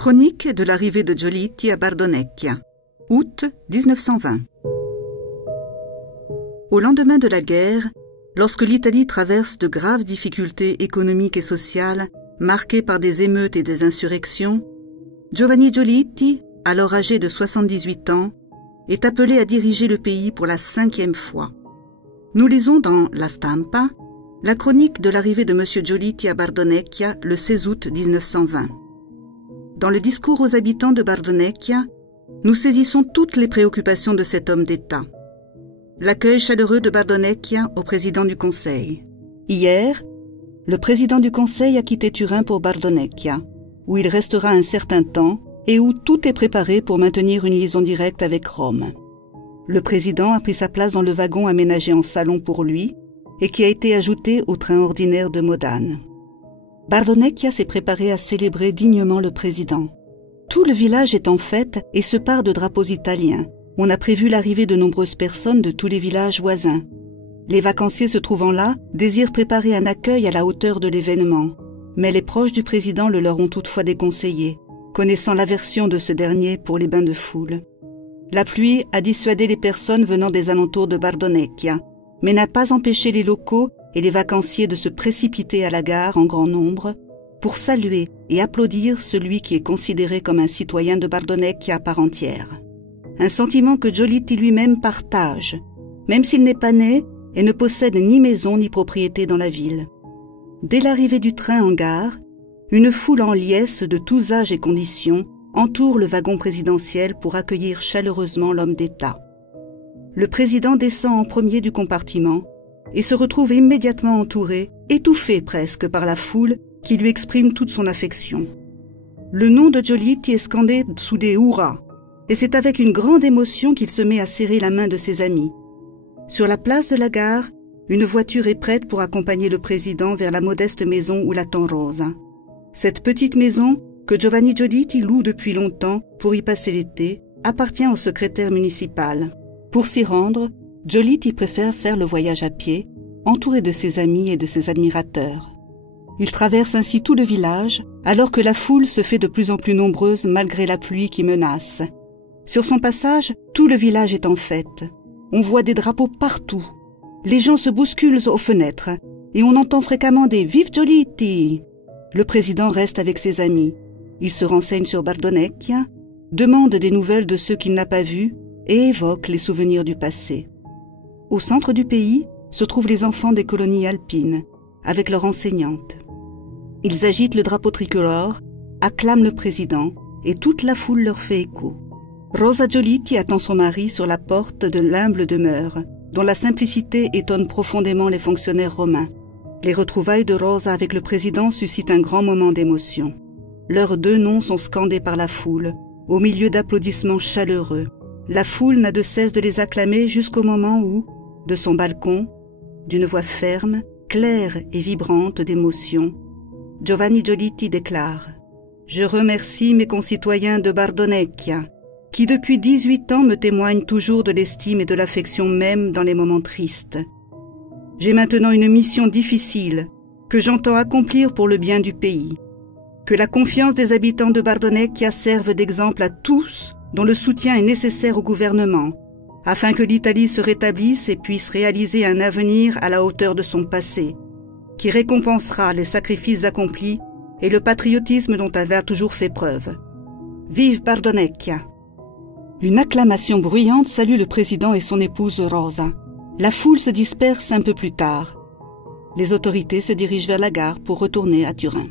Chronique de l'arrivée de Giolitti à Bardonecchia, août 1920. Au lendemain de la guerre, lorsque l'Italie traverse de graves difficultés économiques et sociales, marquées par des émeutes et des insurrections, Giovanni Giolitti, alors âgé de 78 ans, est appelé à diriger le pays pour la 5e fois. Nous lisons dans La Stampa la chronique de l'arrivée de M. Giolitti à Bardonecchia le 16 août 1920. Dans le discours aux habitants de Bardonecchia, nous saisissons toutes les préoccupations de cet homme d'État. L'accueil chaleureux de Bardonecchia au président du Conseil. Hier, le président du Conseil a quitté Turin pour Bardonecchia, où il restera un certain temps et où tout est préparé pour maintenir une liaison directe avec Rome. Le président a pris sa place dans le wagon aménagé en salon pour lui et qui a été ajouté au train ordinaire de Modane. Bardonecchia s'est préparé à célébrer dignement le président. Tout le village est en fête et se pare de drapeaux italiens. On a prévu l'arrivée de nombreuses personnes de tous les villages voisins. Les vacanciers se trouvant là désirent préparer un accueil à la hauteur de l'événement. Mais les proches du président le leur ont toutefois déconseillé, connaissant l'aversion de ce dernier pour les bains de foule. La pluie a dissuadé les personnes venant des alentours de Bardonecchia, mais n'a pas empêché les locaux et les vacanciers de se précipiter à la gare en grand nombre pour saluer et applaudir celui qui est considéré comme un citoyen de Bardonecchia à part entière. Un sentiment que Giolitti lui-même partage, même s'il n'est pas né et ne possède ni maison ni propriété dans la ville. Dès l'arrivée du train en gare, une foule en liesse de tous âges et conditions entoure le wagon présidentiel pour accueillir chaleureusement l'homme d'État. Le président descend en premier du compartiment et se retrouve immédiatement entouré, étouffé presque par la foule qui lui exprime toute son affection. Le nom de Giolitti est scandé sous des hurrahs, et c'est avec une grande émotion qu'il se met à serrer la main de ses amis. Sur la place de la gare, une voiture est prête pour accompagner le président vers la modeste maison où l'attend Rosa. Cette petite maison, que Giovanni Giolitti loue depuis longtemps pour y passer l'été, appartient au secrétaire municipal. Pour s'y rendre, Giolitti préfère faire le voyage à pied, entouré de ses amis et de ses admirateurs. Il traverse ainsi tout le village, alors que la foule se fait de plus en plus nombreuse malgré la pluie qui menace. Sur son passage, tout le village est en fête. On voit des drapeaux partout. Les gens se bousculent aux fenêtres et on entend fréquemment des « Vive Giolitti !». Le président reste avec ses amis. Il se renseigne sur Bardonecchia, demande des nouvelles de ceux qu'il n'a pas vus et évoque les souvenirs du passé. Au centre du pays se trouvent les enfants des colonies alpines, avec leur enseignante. Ils agitent le drapeau tricolore, acclament le président et toute la foule leur fait écho. Rosa Giolitti attend son mari sur la porte de l'humble demeure, dont la simplicité étonne profondément les fonctionnaires romains. Les retrouvailles de Rosa avec le président suscitent un grand moment d'émotion. Leurs deux noms sont scandés par la foule, au milieu d'applaudissements chaleureux. La foule n'a de cesse de les acclamer jusqu'au moment où, de son balcon, d'une voix ferme, claire et vibrante d'émotion, Giovanni Giolitti déclare « Je remercie mes concitoyens de Bardonecchia, qui depuis 18 ans me témoignent toujours de l'estime et de l'affection même dans les moments tristes. J'ai maintenant une mission difficile que j'entends accomplir pour le bien du pays. Que la confiance des habitants de Bardonecchia serve d'exemple à tous dont le soutien est nécessaire au gouvernement, afin que l'Italie se rétablisse et puisse réaliser un avenir à la hauteur de son passé, qui récompensera les sacrifices accomplis et le patriotisme dont elle a toujours fait preuve. Vive Bardonecchia !» Une acclamation bruyante salue le président et son épouse Rosa. La foule se disperse un peu plus tard. Les autorités se dirigent vers la gare pour retourner à Turin.